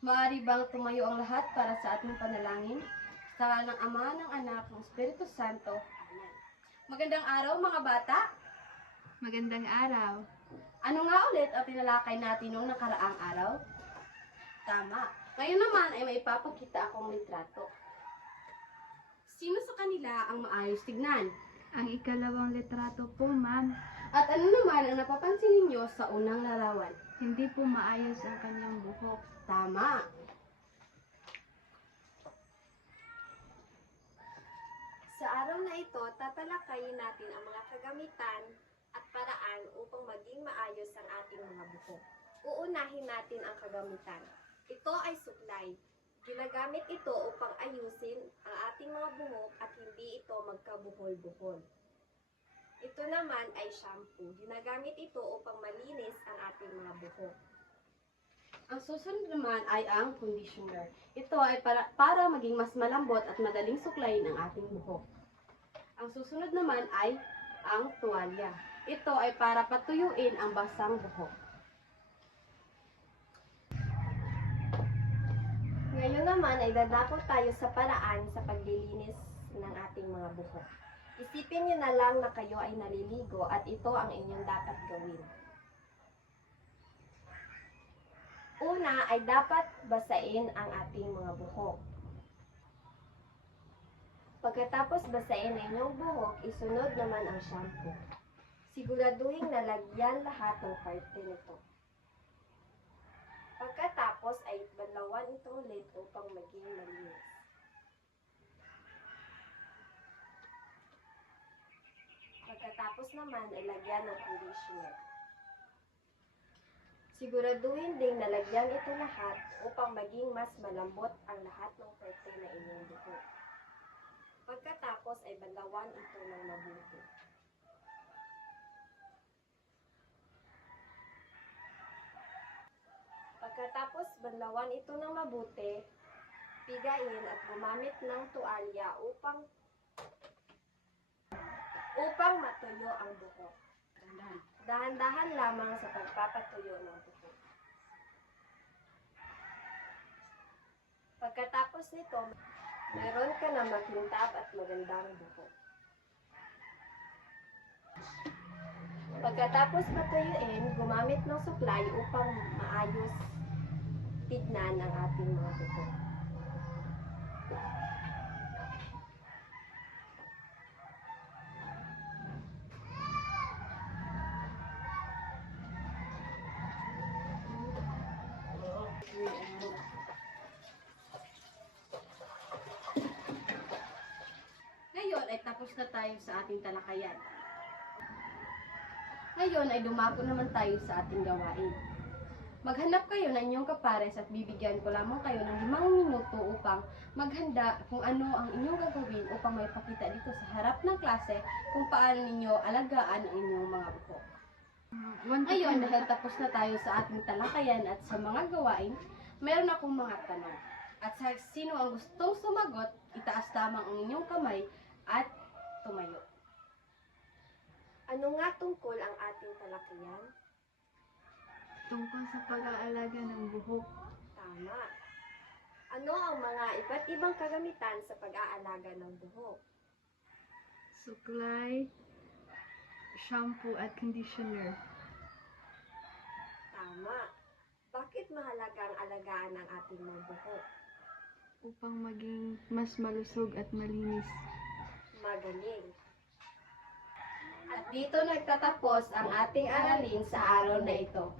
Maaari bang tumayo ang lahat para sa ating panalangin? Sa ngalan ng Ama, ng Anak, ng Espiritu Santo. Amen. Magandang araw mga bata! Magandang araw. Ano nga ulit ang tinalakay natin noong nakaraang araw? Tama. Ngayon naman ay may ipapakita akong litrato. Sino sa kanila ang maayos tignan? Ang ikalawang litrato po, ma'am. At ano naman ang napapansin ninyo sa unang larawan? Hindi po maayos ang kanyang buhok. Tama. Sa araw na ito, tatalakayin natin ang mga kagamitan at paraan upang maging maayos ang ating mga buhok. Uunahin natin ang kagamitan. Ito ay suklay. Ginagamit ito upang ayusin ang ating mga buhok at hindi ito magkabuhol-buhol. Ito naman ay shampoo. Ginagamit ito upang malinis ang ating mga buhok. Ang susunod naman ay ang conditioner. Ito ay para maging mas malambot at madaling suklayin ang ating buhok. Ang susunod naman ay ang tuwalya. Ito ay para patuyuin ang basang buhok. Ngayon naman ay dadako tayo sa paraan sa paglilinis ng ating mga buhok. Isipin nyo na lang na kayo ay naliligo at ito ang inyong dapat gawin. Una ay dapat basain ang ating mga buhok. Pagkatapos basain ang inyong buhok, isunod naman ang shampoo. Siguraduhin na lagyan lahat ng parte nito. Pagkatapos ay banlawan ito ulit upang maging malinis. Pagkatapos naman ay lagyan ng conditioner. Siguraduhin ding nalagyan ito lahat upang maging mas malambot ang lahat ng parte na inyong buhok. Pagkatapos ay banlawan ito ng mabuti. Pagkatapos banlawan ito ng mabuti, pigain at gumamit ng tuwalya upang matuyo ang buhok. Dahan-dahan lamang sa pagpapatuyo ng buhok. Pagkatapos nito, meron ka na makintab at magandang buhok. Pagkatapos patuyuin, gumamit ng suklay upang maayos tignan ang ating mga buhok. Ngayon ay tapos na tayo sa ating talakayan. Ngayon ay dumako naman tayo sa ating gawain. Maghanap kayo ng inyong kapares at bibigyan ko lamang kayo ng 5 minuto upang maghanda kung ano ang inyong gagawin upang may pakita dito sa harap ng klase kung paano ninyo alagaan ang inyong mga buhok. Ngayon, dahil tapos na tayo sa ating talakayan at sa mga gawain, meron akong mga tanong. At sa sino ang gustong sumagot, itaas lamang ang inyong kamay at tumayo. Ano nga tungkol ang ating talakayan? Tungkol sa pag-aalaga ng buhok. Tama. Ano ang mga iba't ibang kagamitan sa pag-aalaga ng buhok? Suklay, shampoo at conditioner. Tama. Bakit mahalaga ang alagaan ng ating mga buhok? Upang maging mas malusog at malinis. Magaling. At dito nagtatapos ang ating aralin sa araw na ito.